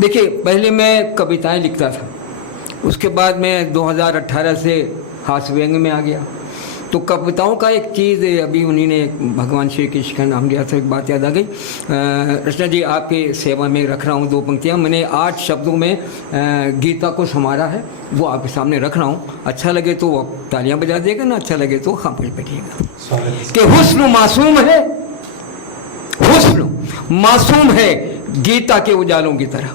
देखिए, पहले मैं कविताएं लिखता था, उसके बाद मैं 2018 से हास्य व्यंग में आ गया। तो कविताओं का एक चीज़, अभी उन्हीं ने भगवान श्री कृष्ण का नाम लिया था, एक बात याद आ गई। रचना जी, आपके सेवा में रख रहा हूँ 2 पंक्तियाँ। मैंने 8 शब्दों में गीता को संवारा है, वो आपके सामने रख रहा हूँ। अच्छा लगे तो तालियां बजा देगा, ना अच्छा लगे तो खामोश बैठिएगा। कि हुस्न मासूम है, हुस्न मासूम है गीता के उजालों की तरह।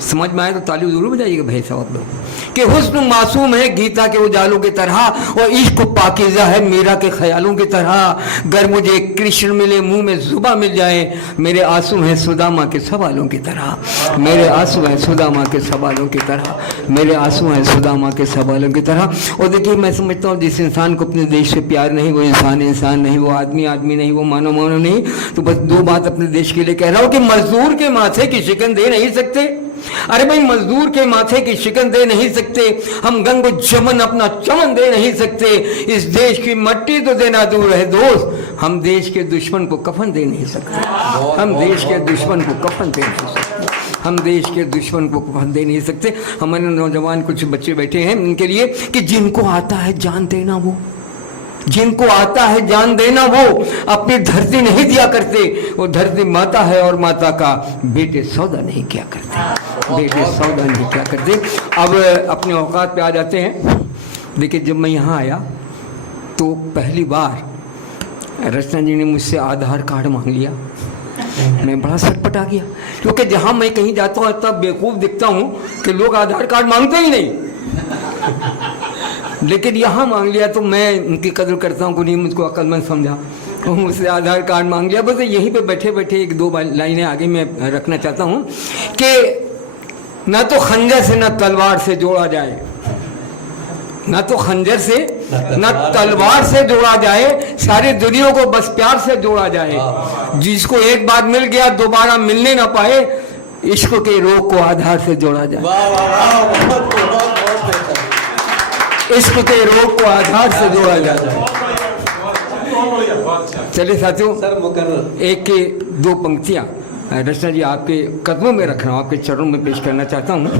समझ में आए तो ताली जरूर बजाइएगा भाई साहब लोग। कि हुस्न मासूम है गीता के उजालों की तरह, और इश्क पाकीज़ा है मीरा के ख्यालों की तरह। गर मुझे कृष्ण मिले मुंह में जुबा मिल जाए, मेरे आंसू हैं सुदामा के सवालों की तरह। मेरे आंसू हैं सुदामा के सवालों की तरह। मेरे आंसू हैं सुदामा के सवालों की तरह। और देखिए, मैं समझता हूँ जिस इंसान को अपने देश से प्यार नहीं, वो इंसान इंसान नहीं, वो आदमी आदमी नहीं, वो मानव मानव नहीं। तो बस 2 बात अपने देश के लिए कह रहा हूँ कि मजदूर के माथे की शिकन दे नहीं सकते। अरे भाई, मजदूर के माथे की शिकन दे नहीं सकते, हम गंगो जमन अपना चमन दे नहीं सकते। इस देश की मट्टी तो देना दूर है दोस्त, हम देश के दुश्मन को कफन दे नहीं सकते। हम देश के दुश्मन को कफन दे नहीं सकते। हम देश के दुश्मन को कफन दे नहीं सकते। हमारे नौजवान कुछ बच्चे बैठे हैं, उनके लिए कि जिनको आता है जान देना, वो जिनको आता है जान देना, वो अपनी धरती नहीं दिया करते। वो धरती माता है और माता का बेटे सौदा नहीं किया करते, बेटे सौदा नहीं किया करते। अब अपने औकात पे आ जाते हैं। देखिए, जब मैं यहाँ आया तो पहली बार रचना जी ने मुझसे आधार कार्ड मांग लिया। मैं बड़ा सटपटा गया, क्योंकि जहाँ मैं कहीं जाता हूँ तब बेवकूफ़ दिखता हूँ कि लोग आधार कार्ड मांगते ही नहीं, लेकिन यहाँ मांग लिया तो मैं उनकी कदर करता हूँ, नहीं मुझको अक्लमंद समझा, तो मुझसे आधार कार्ड मांग लिया। बस यहीं पे बैठे बैठे 1-2 लाइनें आगे मैं रखना चाहता हूँ कि ना तो खंजर से ना तलवार से जोड़ा जाए, ना तो खंजर से ना तलवार से जोड़ा जाए, सारी दुनिया को बस प्यार से जोड़ा जाए। जिसको एक बार मिल गया दोबारा मिलने ना पाए, इश्क के रोग को आधार से जोड़ा जाए। इश्क के रोग को आधार से जोड़ा जाए। चलिए साथियों, 1-2 पंक्तियां रचना जी आपके कदमों में रख रहा हूँ, आपके चरणों में पेश करना चाहता हूँ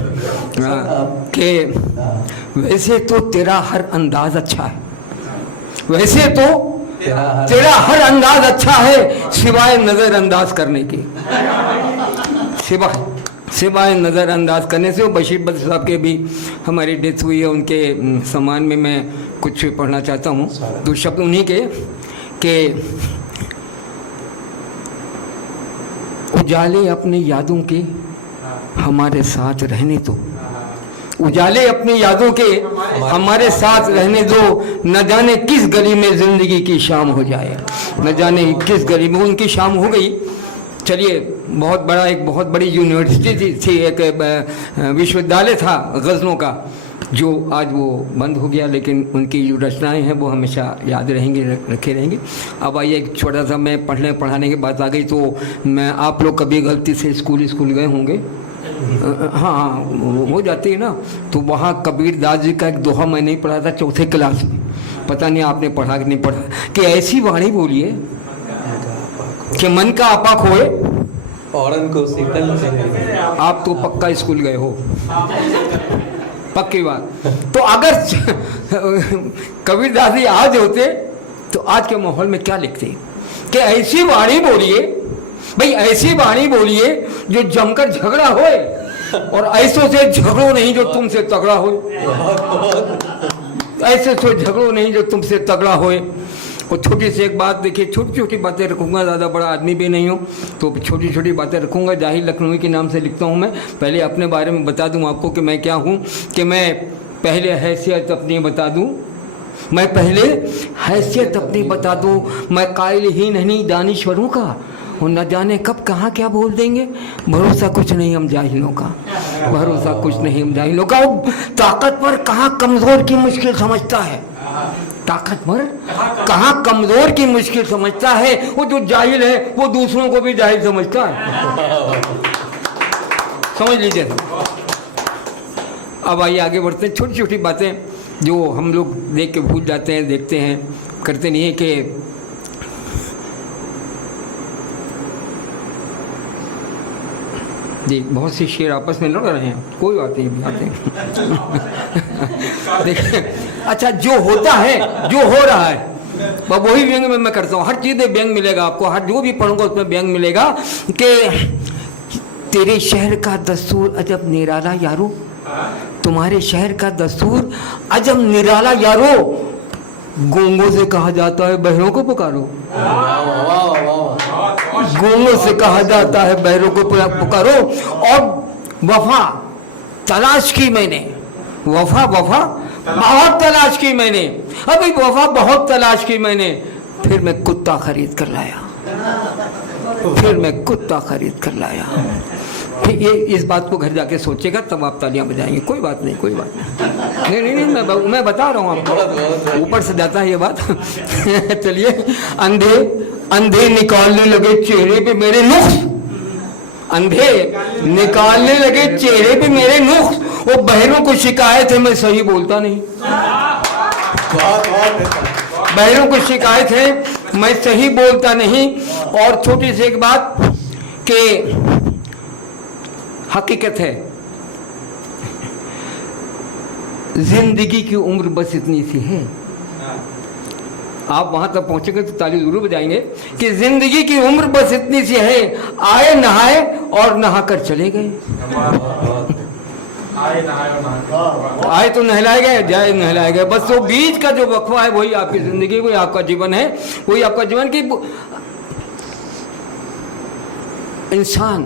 कि वैसे तो तेरा हर अंदाज अच्छा है, वैसे तो तेरा हर अंदाज अच्छा है, सिवाय नजरअंदाज करने के, सिवाय नज़रअंदाज करने से। वो बशीर बद्र साहब के भी हमारी डेथ हुई है, उनके सम्मान में मैं कुछ पढ़ना चाहता हूँ। 2 शब्द उन्हीं के उजाले अपनी यादों के हमारे साथ रहने दो, उजाले अपनी यादों के हमारे साथ रहने दो। न जाने किस गली में ज़िंदगी की शाम हो जाए, न जाने किस गली में उनकी शाम हो गई। चलिए, बहुत बड़ी यूनिवर्सिटी थी, एक विश्वविद्यालय था गज़लों का, जो आज वो बंद हो गया, लेकिन उनकी जो रचनाएं हैं वो हमेशा याद रहेंगी, रखे रहेंगे। अब आइए, एक छोटा सा मैं पढ़ाने की बात आ गई तो मैं, आप लोग कभी गलती से स्कूल गए होंगे, हाँ हो जाती है ना, तो वहाँ कबीर दास जी का एक दोहा मैं नहीं पढ़ा था 4थे क्लास में, पता नहीं आपने पढ़ा कि नहीं पढ़ा, कि ऐसी वाणी बोलिए कि मन का आपा खोए औरन को शीतल करे। आप तो पक्का स्कूल गए हो, पक्की बात। तो अगर कबीर दास जी आज होते तो आज के माहौल में क्या लिखते कि ऐसी वाणी बोलिए, भाई ऐसी वाणी बोलिए जो जमकर झगड़ा होए, और ऐसो से झगड़ो नहीं जो तुमसे तगड़ा होए, ऐसे से झगड़ो नहीं जो तुमसे तगड़ा होए। और छोटी सी एक बात देखिए, छोटी छोटी बातें रखूँगा, ज़्यादा बड़ा आदमी भी नहीं हूँ तो छोटी छोटी बातें रखूँगा। जाहिर लखनवी के नाम से लिखता हूँ मैं। पहले अपने बारे में बता दूँ आपको कि मैं क्या हूँ, कि मैं पहले हैसियत अपनी बता दूँ, मैं पहले हैसियत अपनी बता दूँ। मैं कायल ही नहीं दानिश्वरों का, और न जाने कब कहाँ क्या बोल देंगे, भरोसा कुछ नहीं हम जाहिलों का, भरोसा कुछ नहीं हम जाहिलों का। ताकतवर कहाँ कमज़ोर की मुश्किल समझता है, ताकतवर कहाँ कमज़ोर की मुश्किल समझता है, वो जो जाहिल है वो दूसरों को भी जाहिल समझता है, समझ लीजिए। अब आइए आगे बढ़ते हैं। छोटी छोटी बातें जो हम लोग देख के भूल जाते हैं, देखते हैं, करते नहीं है कि जी, बहुत सी शेर आपस में लड़ रहे हैं, कोई बात नहीं, आते हैं। देखिए, अच्छा जो होता है, जो हो रहा है, वही व्यंग में मैं करता हूँ। हर चीज़ में व्यंग मिलेगा आपको, हर जो भी पढ़ूंगा उसमें व्यंग मिलेगा कि तेरे शहर का दस्तूर अजब निराला यारो, तुम्हारे शहर का दस्तूर अजब निराला यारो, गूंगों से कहा जाता है बहरों को पुकारो, गूंगों से कहा जाता है बहरों को पुकारो। और वफा तलाश की मैंने, वफा बहुत तलाश की मैंने, अभी वफा बहुत तलाश की मैंने, फिर मैं कुत्ता खरीद कर लाया, फिर मैं कुत्ता खरीद कर लाया। ये इस बात को घर जाके सोचेगा तब आप तालियां बजाएंगे। कोई बात नहीं, कोई बात नहीं, नहीं, मैं बता रहा हूँ आपको, ऊपर से जाता है ये बात। चलिए, अंधे अंधे निकालने लगे चेहरे पे मेरे नुक्स, अंधे निकालने लगे चेहरे पे मेरे नुक्स, वो बहरों को शिकायत है मैं सही बोलता नहीं, बहरों को शिकायत है मैं सही बोलता नहीं। और छोटी सी एक बात कि हकीकत है, जिंदगी की उम्र बस इतनी सी है। आप वहां तक पहुंचेंगे तो ताली जरूर बजाएंगे कि जिंदगी की उम्र बस इतनी सी है, आए नहाए और नहा कर चले गए, आए तो नहलाए गए, जाए नहलाए गए, बस वो बीच का जो वक्फा है वही आपकी जिंदगी, वही आपका जीवन है, वही आपका जीवन की। इंसान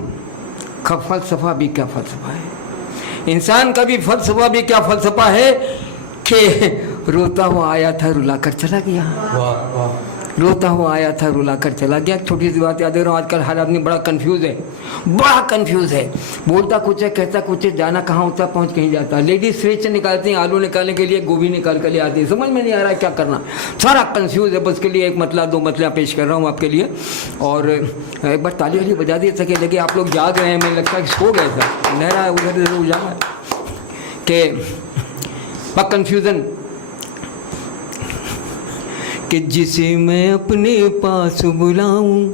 का फलसफा भी क्या फलसफा है, इंसान का भी फलसफा भी क्या फलसफा है कि रोता हुआ आया था रुला कर चला गया, रोता हुआ आया था रुला कर चला गया। छोटी सी बात याद दे रहा हूँ, आजकल हर आदमी बड़ा कंफ्यूज है, बड़ा कंफ्यूज है, बोलता कुछ है कहता कुछ है, जाना कहाँ होता पहुँच कहीं जाता। लेडीज फ्रिज से निकालती हैं आलू निकालने के लिए, गोभी निकाल कर ले आती है, समझ में नहीं आ रहा है क्या करना, सारा कंफ्यूज है। बस के लिए एक मतला दो मतला पेश कर रहा हूँ आपके लिए। और एक बार ताली वाली बजा दी सके, लगे आप लोग जाग रहे हैं, मुझे लगता है कि सो गए था, लहरा है उधर इधर उजाला के कन्फ्यूज़न कि जिसे मैं अपने पास बुलाऊं,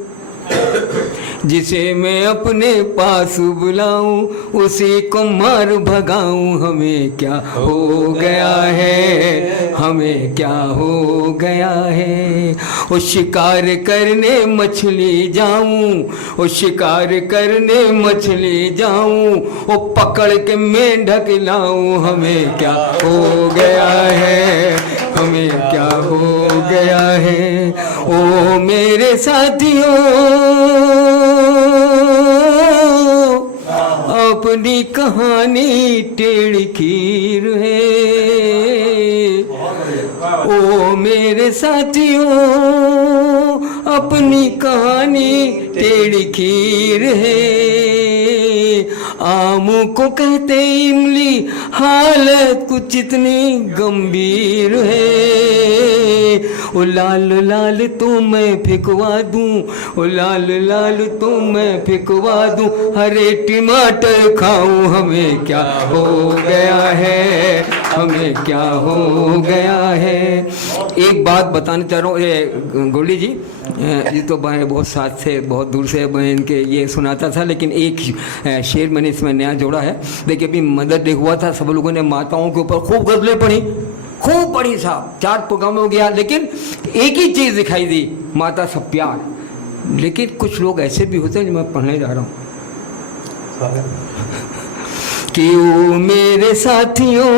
जिसे मैं अपने पास बुलाऊं, उसी को मार भगाऊं, हमें क्या हो गया है, हमें क्या हो गया है। वो शिकार करने मछली जाऊं, वो शिकार करने मछली जाऊं, वो पकड़ के मेंढक लाऊं, हमें क्या हो गया है, हमें क्या हो गया है। ओ मेरे साथियों, अपनी कहानी टेढ़ खीर है, ओ मेरे साथियों, अपनी कहानी टेढ़ खीर है। आमों को कहते इमली, हालत कुछ इतनी गंभीर है। ओ लाल लाल तो मैं फेंकवा दूं, ओ लाल लाल तो मैं फेंकवा दूं, हरे टमाटर खाऊं, हमें क्या हो गया है, हमें क्या हो गया है। एक बात बताना चाह रहा हूँ, गोली जी, ये तो बहुत साथ से बहुत दूर से इनके ये सुनाता था, लेकिन एक शेर मैंने इसमें नया जोड़ा है। देखिए, अभी मदर डे हुआ था, सब लोगों ने माताओं के ऊपर खूब गज़लें पढ़ी, खूब पढ़ी साहब, 4 प्रोग्राम हो गया, लेकिन एक ही चीज़ दिखाई दी, माता सब प्यार। लेकिन कुछ लोग ऐसे भी होते हैं जो मैं पढ़ने जा रहा हूँ कि ओ मेरे साथियों,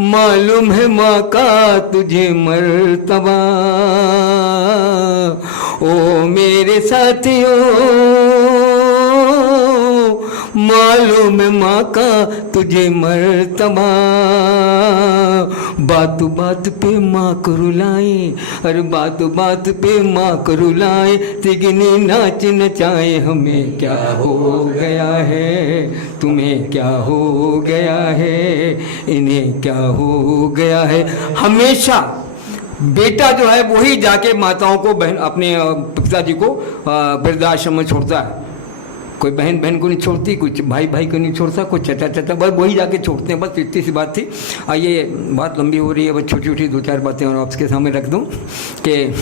मालूम है माँ का तुझे मर्तबा, ओ मेरे साथियों, मालूम है माँ का तुझे मर्तबा। बात बात पे माँ को रुलाए, अरे बात बात पे माँ को रुलाए, तिगनी नाच नचाए, हमें क्या हो गया है, तुम्हें क्या हो गया है, इन्हें क्या हो गया है। हमेशा बेटा जो है वही जाके माताओं को, बहन अपने पिताजी को वृद्धाश्रम में छोड़ता है। कोई बहन बहन को नहीं छोड़ती, कुछ भाई भाई को नहीं छोड़ता, कुछ चचा चचा, बस वही जाके छोड़ते हैं। बस इतनी सी बात थी। ये बात लंबी हो रही है, बस छोटी छोटी 2-4 बातें और आपके सामने रख दूं कि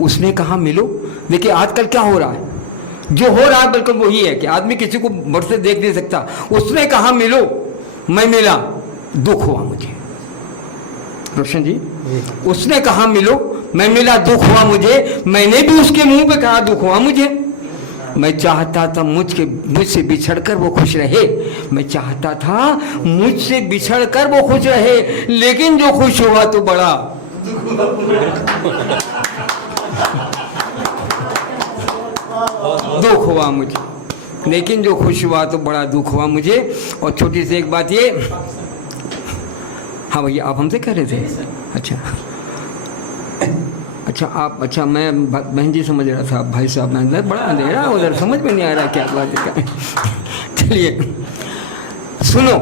उसने कहा मिलो। देखिए आजकल क्या हो रहा है, जो हो रहा है बिल्कुल वही है कि आदमी किसी को बढ़ से देख नहीं सकता। उसने कहा मिलो, मैं मिला, दुख हुआ मुझे। रोशन जी, उसने कहा मिलो, मैं मिला, दुख हुआ मुझे। मैंने भी उसके मुंह पे कहा दुख हुआ मुझे। मैं चाहता था मुझसे बिछड़कर वो खुश रहे। मैं चाहता था मुझसे बिछड़कर वो खुश रहे, लेकिन जो खुश हुआ तो बड़ा दुख हुआ मुझे। लेकिन जो खुश हुआ तो बड़ा दुख हुआ मुझे। और छोटी सी एक बात ये, हाँ भैया आप हमसे कह रहे थे? अच्छा आप, अच्छा मैं बहन जी समझ रहा था, भाई साहब मैं बड़ा अंधेरा उधर, समझ में नहीं आ रहा क्या बात है। चलिए सुनो,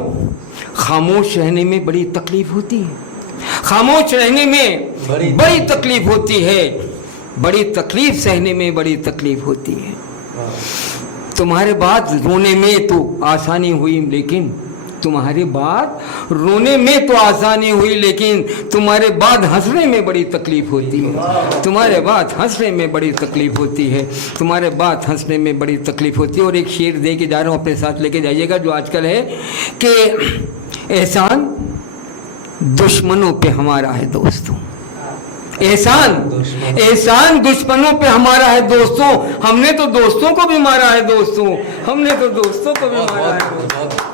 खामोश रहने में बड़ी तकलीफ होती है। खामोश रहने में बड़ी तकलीफ होती है। बड़ी तकलीफ सहने में बड़ी तकलीफ होती है। तुम्हारे बाद रोने में तो आसानी हुई, लेकिन तुम्हारे बाद रोने में तो आसानी हुई, लेकिन तुम्हारे बाद हंसने में बड़ी तकलीफ होती है। तुम्हारे बाद हंसने में बड़ी तकलीफ होती है। तुम्हारे बाद हंसने में बड़ी तकलीफ होती है। और एक शेर दे के जा रहा हूँ, अपने साथ लेके जाइएगा, जो आजकल है कि एहसान दुश्मनों पे हमारा है दोस्तों। एहसान दुश्मनों पे हमारा है दोस्तों। हमने तो दोस्तों को भी मारा है दोस्तों। हमने तो दोस्तों को भी मारा है।